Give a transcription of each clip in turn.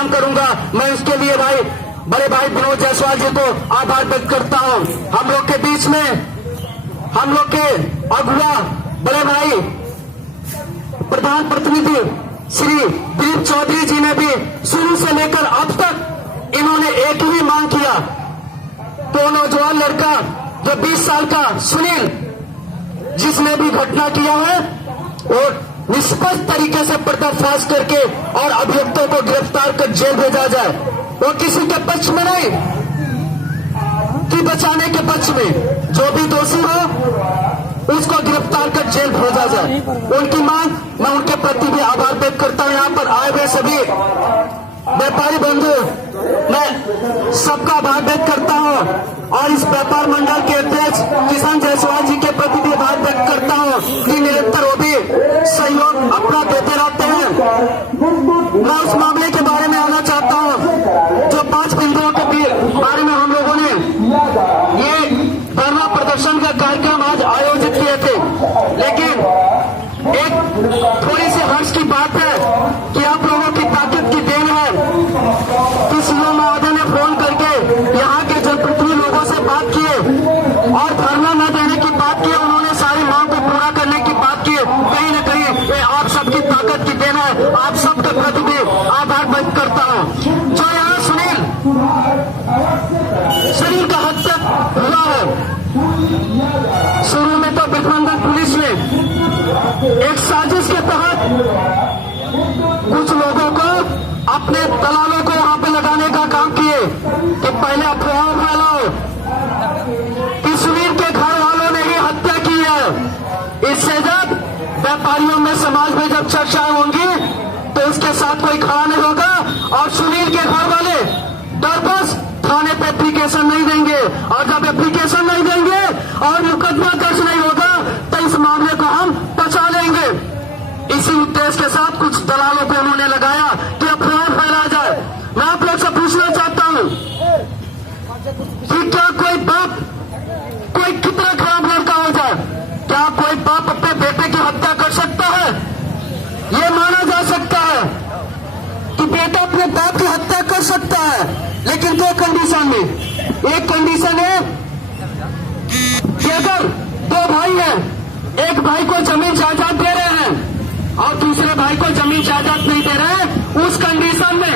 काम करूंगा। मैं उसके लिए भाई बड़े भाई विनोद जायसवाल जी को आभार व्यक्त करता हूं। हम लोग के बीच में हम लोग के अगुआ बड़े भाई प्रधान प्रतिनिधि श्री दिलीप चौधरी जी ने भी शुरू से लेकर अब तक इन्होंने एक ही मांग किया। तो नौजवान लड़का जो 20 साल का सुनील जिसने भी घटना किया है और निष्पक्ष तरीके से पर्दाफाश करके और अभियुक्तों को गिरफ्तार कर जेल भेजा जाए। वो किसी के पक्ष में नहीं कि बचाने के पक्ष में, जो भी दोषी हो उसको गिरफ्तार कर जेल भेजा जाए। उनकी मांग मैं उनके प्रति भी आभार व्यक्त करता हूं। यहाँ पर आए हुए सभी व्यापारी बंधु मैं सबका आभार व्यक्त करता हूं और इस व्यापार मंडल के अध्यक्ष किशन जायसवाल जी के प्रति भी आभार व्यक्त करता हूं कि निरंतर वो भी सहयोग अपना देते रहते हैं। मैं उस मामले के बारे में आना चाहता हूं जो 5 बिंदुओं के बारे में हम लोगों ने ये धरना प्रदर्शन का कार्यक्रम आज आयोजित किए थे। लेकिन एक थोड़ी सी हर्ष की बात है कि आप लोगों की ताकत की देन है कि सीएम महोदय ने फोन करके यहाँ के जनप्रतिनिधि लोगों से बात किए और धरना न देने की बात की। उन्होंने सारी मांग को पूरा करने की बात की। कहीं न कहीं ये आप सबकी ताकत की देन है। आप सबके प्रति भी आभार व्यक्त करता हूँ। जो यहाँ सुनील का हत्या हुआ है, शुरू में तो बिरमंगल पुलिस ने एक साजिश के तहत कुछ लोगों को अपने दलालों को वहां पे लगाने का काम किए कि पहले अफवाह फैलाओ कि सुनील के घर वालों ने ही हत्या की है। इससे जब व्यापारियों में समाज में जब चर्चाएं होंगी तो इसके साथ कोई खड़ा नहीं होगा और सुनील के घर वाले डरपोस थाने पे एप्लीकेशन नहीं देंगे और जब एप्लीकेशन नहीं देंगे और मुकदमा दर्ज नहीं होगा तो इस मामले को हम बचा लेंगे। इसी उद्देश्य के साथ कुछ दलालों को उन्होंने लगाया कि अफवाह फैलाया जाए। मैं आप लोग से पूछना चाहता हूं कि क्या कोई बाप, कोई कितना खराब लड़का हो जाए, क्या कोई बाप अपने बेटे की हत्या कर सकता है? ये माना जा सकता है कि बेटा अपने बाप की हत्या कर सकता है, लेकिन 2 कंडीशन में। एक कंडीशन है कि अगर 2 भाई हैं, एक भाई को जमीन जायदाद दे रहे हैं और दूसरे भाई को जमीन जायदाद नहीं दे रहे हैं, उस कंडीशन में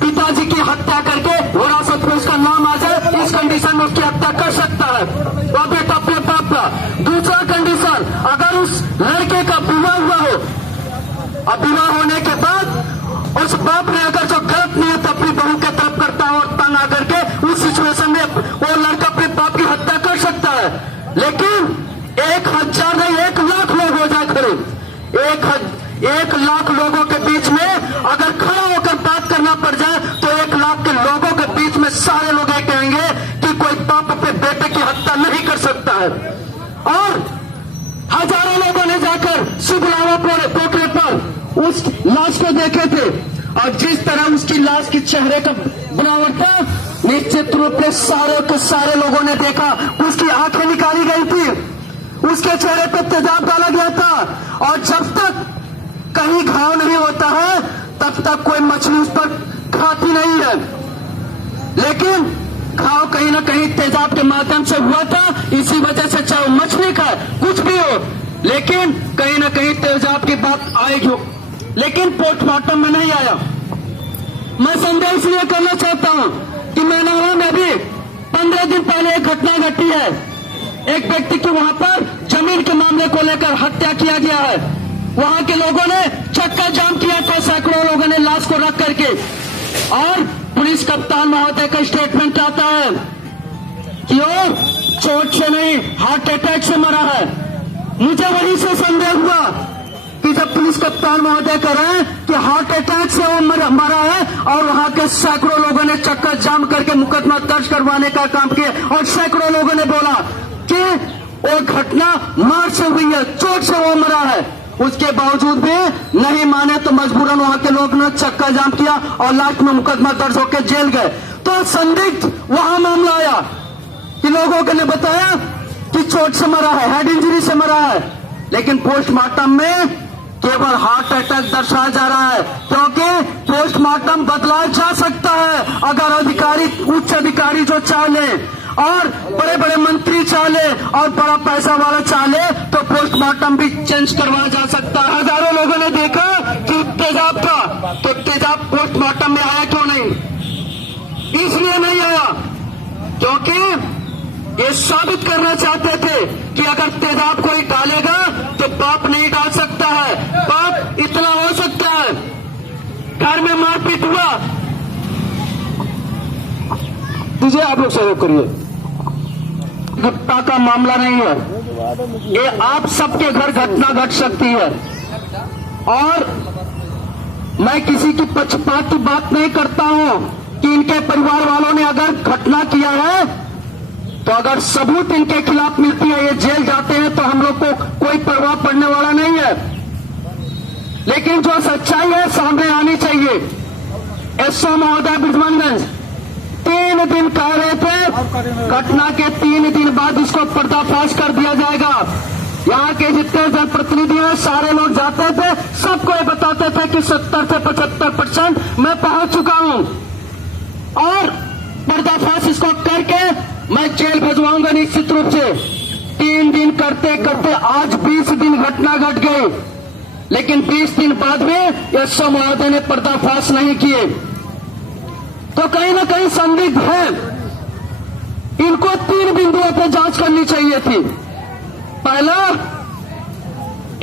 पिताजी की हत्या करके विरासत में उसका नाम आ जाए, इस कंडीशन में उसकी हत्या कर सकता है वो बेटा अपने बाप का। दूसरा कंडीशन, अगर उस लड़के का विवाह हुआ हो और विवाह होने के बाद उस बाप ने अगर जो गलत नियत अपनी बहू के तरफ करता है और तंग आकर के उस सिचुएशन में वो लड़का अपने बाप की हत्या कर सकता है। लेकिन 1000 नहीं 1 लाख लोग हो जाए खड़े, 1 लाख लोगों के बीच में अगर खड़ा होकर बात करना पड़ जाए तो 1 लाख के लोगों के बीच में सारे लोग ये कहेंगे कि कोई बाप अपने बेटे की हत्या नहीं कर सकता है। और हजारों लोगों ने जाकर सुबलावा पोखरे पर उस लाश को देखे थे और जिस तरह उसकी लाश की चेहरे का बनावट था, निश्चित रूप से सारे के सारे लोगों ने देखा। उसकी आंखें निकाली गई थी, उसके चेहरे पे तेजाब डाला गया था और जब तक कहीं घाव नहीं होता है तब तक कोई मछली उस पर खाती नहीं है। लेकिन घाव कहीं ना कहीं तेजाब के माध्यम से हुआ था, इसी वजह से चाहे मछली खाए कुछ भी हो, लेकिन कहीं ना कहीं तेजाब की बात आएगी। लेकिन पोस्टमार्टम में नहीं आया। मैं संदेह इसलिए करना चाहता हूं कि मैनावा में भी 15 दिन पहले एक घटना घटी है। एक व्यक्ति की वहां पर जमीन के मामले को लेकर हत्या किया गया है। वहां के लोगों ने चक्का जाम किया था, सैकड़ों लोगों ने लाश को रख करके, और पुलिस कप्तान महोदय का स्टेटमेंट आता है कि वो चोट से नहीं हार्ट अटैक से मरा है। मुझे वहीं से संदेह हुआ कि जब पुलिस कप्तान महोदय कह रहे हैं कि हार्ट अटैक से वो मरा है और वहां के सैकड़ों लोगों ने चक्का जाम करके मुकदमा दर्ज करवाने का काम किया और सैकड़ों लोगों ने बोला कि वो घटना मार से हुई है, चोट से वो मरा है, उसके बावजूद भी नहीं माने तो मजबूरन वहां के लोग ने चक्का जाम किया और लास्ट में मुकदमा दर्ज होकर जेल गए। तो संदिग्ध वहां मामला आया कि लोगों ने बताया कि चोट से मरा है, हेड इंजरी से मरा है, लेकिन पोस्टमार्टम में केवल हार्ट अटैक दर्शाया जा रहा है क्योंकि पोस्टमार्टम बदलाया जा सकता है अगर अधिकारी, उच्च अधिकारी जो चाहे और बड़े बड़े मंत्री चाहे और बड़ा पैसा वाला चाहे तो पोस्टमार्टम भी चेंज करवाया जा सकता है। हजारों लोगों ने देखा कि तेजाब था, तो तेजाब पोस्टमार्टम में आया क्यों नहीं? इसलिए नहीं आया क्योंकि ये साबित करना चाहते थे कि अगर तेजाब कोई डालेगा तो बाप नहीं डाल सकता है। बाप इतना हो सकता है, घर में मारपीट हुआ, दीजिए आप लोग सहयोग करिए, गुप्ता का मामला नहीं है, ये आप सबके घर घटना घट सकती है। और मैं किसी की पक्षपात की बात नहीं करता हूं कि इनके परिवार वालों ने अगर घटना किया है तो अगर सबूत इनके खिलाफ मिलती है, ये जेल जाते हैं तो हम लोग को कोई परवाह पड़ने वाला नहीं है, लेकिन जो सच्चाई है सामने आनी चाहिए। एसओ महोदय ब्रिजमनगंज 3 दिन कह रहे थे, घटना के 3 दिन बाद इसको पर्दाफाश कर दिया जाएगा। यहाँ के जितने जनप्रतिनिधि हैं सारे लोग जाते थे, सबको ये बताते थे कि 70 से 75% मैं पहुंच चुका हूं और पर्दाफाश इसको करके मैं जेल भिजवाऊंगा निश्चित रूप से। 3 दिन करते करते आज 20 दिन घटना घट गई, लेकिन 20 दिन बाद में एसओ महोदय ने पर्दाफाश नहीं किए, तो कहीं ना कहीं संदिग्ध है। इनको 3 बिंदुओं पर जांच करनी चाहिए थी। पहला,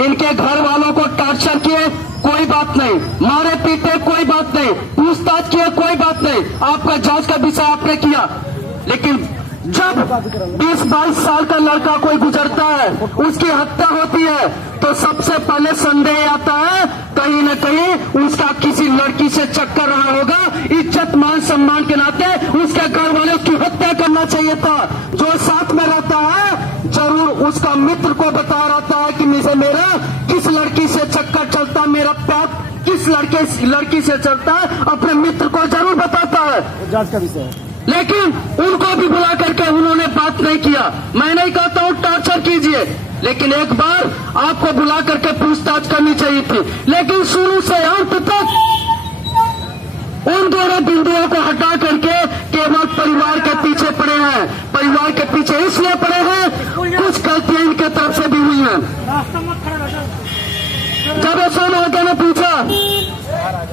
इनके घर वालों को टॉर्चर किए, कोई बात नहीं, मारे पीटे कोई बात नहीं, पूछताछ किए कोई बात नहीं, आपका जांच का विषय आपने किया। लेकिन जब 20-22 साल का लड़का कोई गुजरता है, उसकी हत्या होती है, तो सबसे पहले संदेह आता है कहीं न कहीं उसका किसी लड़की से चक्कर रहा होगा। इज्जत मान सम्मान के नाते उसके घर वाले की हत्या करना चाहिए था। जो साथ में रहता है जरूर उसका मित्र को बता रहता है कि मुझे मेरा किस लड़की से चक्कर चलता, मेरा प्यार किस लड़की से चलता है, अपने मित्र को जरूर बताता है। जांच का विषय है, लेकिन उनको भी बुला करके उन्होंने बात नहीं किया। मैं नहीं कहता हूं टॉर्चर कीजिए, लेकिन एक बार आपको बुला करके पूछताछ करनी चाहिए थी। लेकिन शुरू से अंत तक उन दोनों बिंदुओं को हटा करके केवल परिवार के पीछे पड़े हैं। परिवार के पीछे इसलिए पड़े हैं, कुछ गलतियां इनके तरफ से भी हुई हैं। जब एसओ महोदय ने पूछा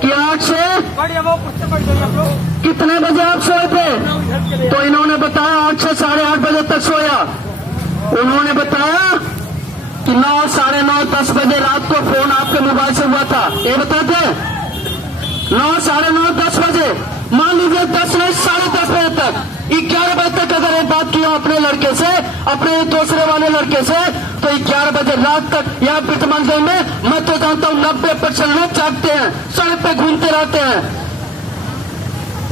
कि 8 से कितने बजे आप सोए थे, तो इन्होंने बताया 8 से 8:30 बजे तक सोया। उन्होंने बताया कि 9, 9:30, 10 बजे रात को फोन आपके मोबाइल से हुआ था, ये बताते 9, 9:30, 10 बजे, मान लीजिए 10 नहीं 10:30 बजे तक, 11 बजे तक अगर ये बात किया अपने लड़के से, अपने दूसरे वाले लड़के से, तो 11 बजे रात तक यहाँ ब्रिजमनगंज में मैं तो जानता हूँ 90% लोग जागते हैं, सड़क पे घूमते रहते हैं।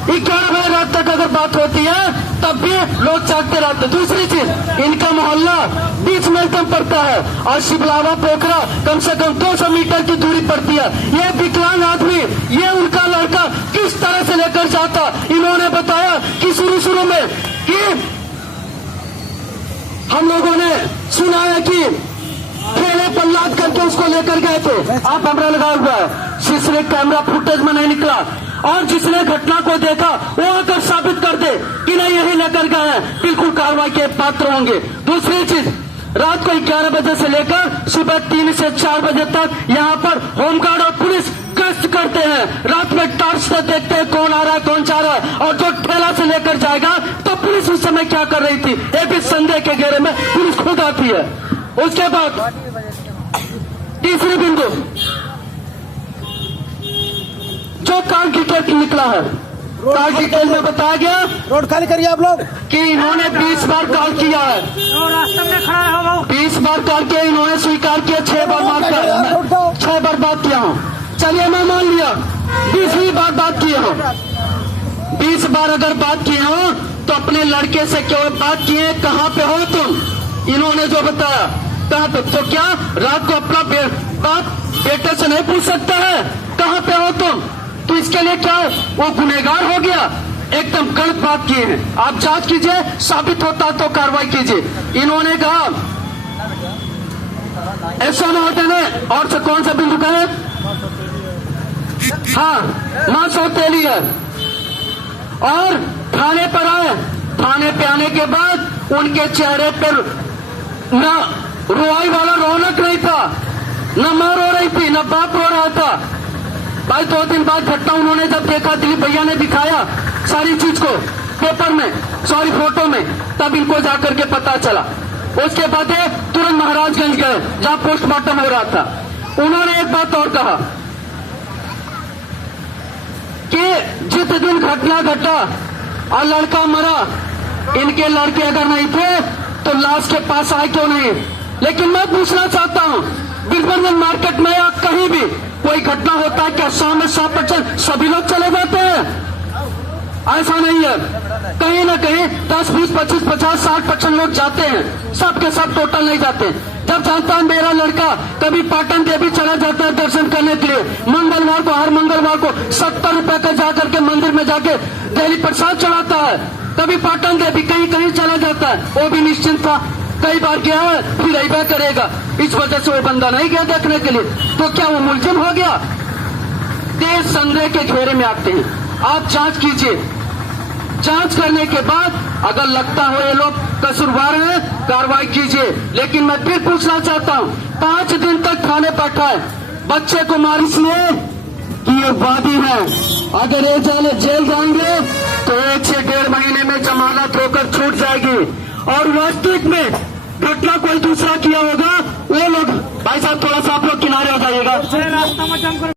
11 बजे रात तक अगर बात होती है तब भी लोग जागते रहते। दूसरी चीज, इनका मोहल्ला बीच में एकदम पड़ता है और शिबलावा पोखरा कम से कम 200 मीटर की दूरी पड़ती है। ये विकलांग आदमी, ये उनका लड़का किस तरह से लेकर जाता, इन्होंने बताया कि शुरू में कि हम लोगों ने सुना है कि ठेले पर लाद करके उसको लेकर गए थे। आप कैमरा लगा हुआ है, सीसीटीवी कैमरा फुटेज में नहीं निकला, और जिसने घटना को देखा वो अगर साबित कर दे कि नहीं यही लेकर गए हैं, बिल्कुल कार्रवाई के पात्र होंगे। दूसरी चीज, रात को 11 बजे से लेकर सुबह 3 से 4 बजे तक यहाँ पर होमगार्ड और पुलिस गश्त करते हैं। रात में टॉर्च से देखते हैं कौन आ रहा है कौन जा रहा है, और जो ठेला से लेकर जाएगा तो पुलिस उस समय क्या कर रही थी, एक भी संदेह के घेरे में पुलिस खुद आती है। उसके बाद तीसरी बिंदु, जो कॉल डिटेल निकला है, कॉल डिटेल में बताया गया, रोड खाली करिए आप लोग, कि इन्होंने 20 बार कॉल किया है, 20 बार कॉल किया, इन्होंने स्वीकार किया 6 बार बात किया हूँ। चलिए मैं मान लिया 20वीं बार बात किए हो, 20 बार अगर बात किए हो तो अपने लड़के से क्यों बात किए, कहाँ पे हो तुम, इन्होंने जो बताया कहाँ पे, तो क्या रात को अपना बात बेटे से नहीं पूछ सकता है कहाँ पे हो तुम, तो इसके लिए क्या वो गुनहगार हो गया, एकदम गलत बात किए हैं। आप जांच कीजिए, साबित होता तो कार्रवाई कीजिए। इन्होंने कहा एसओ महोदय ने, और से कौन सा बिंदु कहे, हाँ, मां सौतेली है। और थाने पर आए, थाने पे आने के बाद उनके चेहरे पर न रुआई वाला रौनक नहीं था, न मां रो रही थी, न बाप रो रहा था। भाई 2 दिन बाद घटना उन्होंने जब देखा, दिलीप भैया ने दिखाया सारी चीज को पेपर में, सॉरी फोटो में, तब इनको जाकर के पता चला। उसके बाद ये तुरंत महाराजगंज गए जहां पोस्टमार्टम हो रहा था। उन्होंने एक बात और कहा कि जिस दिन घटना घटा और लड़का मरा, इनके लड़के अगर नहीं थे तो लाश के पास आए क्यों नहीं। लेकिन मैं पूछना चाहता हूं, बिरबल मार्केट में या कहीं भी कोई घटना होता है क्या 100 में 100% सभी लोग चले जाते हैं? ऐसा नहीं है, कहीं ना कहीं 10, 20, 25, 50, 60% लोग जाते हैं, सबके सब टोटल नहीं जाते। जब जानता है मेरा लड़का कभी पाटन देवी चला जाता है दर्शन करने के लिए, मंगलवार को, हर मंगलवार को 70 रुपए का जाकर के मंदिर में जाके डेली प्रसाद चढ़ाता है, कभी पाटन देवी कहीं कहीं चला जाता है, वो भी निश्चिंत था। कई बार गया है, फिर ऐसा करेगा, इस वजह से वो बंदा नहीं गया देखने के लिए। तो क्या वो मुलजिम हो गया? तेज संदेह के घेरे में आते हैं। आप जांच कीजिए, जांच करने के बाद अगर लगता हो ये लोग कसूरवार हैं, कार्रवाई कीजिए। लेकिन मैं फिर पूछना चाहता हूं, 5 दिन तक थाने बैठा है, बच्चे को मार इसलिए कि ये वादी है। अगर ये जेल जाएंगे तो 1 से 1.5 महीने में जमानत होकर छूट जाएगी। और वास्तविक में घटना कोई दूसरा किया होगा, वो लोग, भाई साहब थोड़ा सा आप लोग किनारे हो जाइएगा।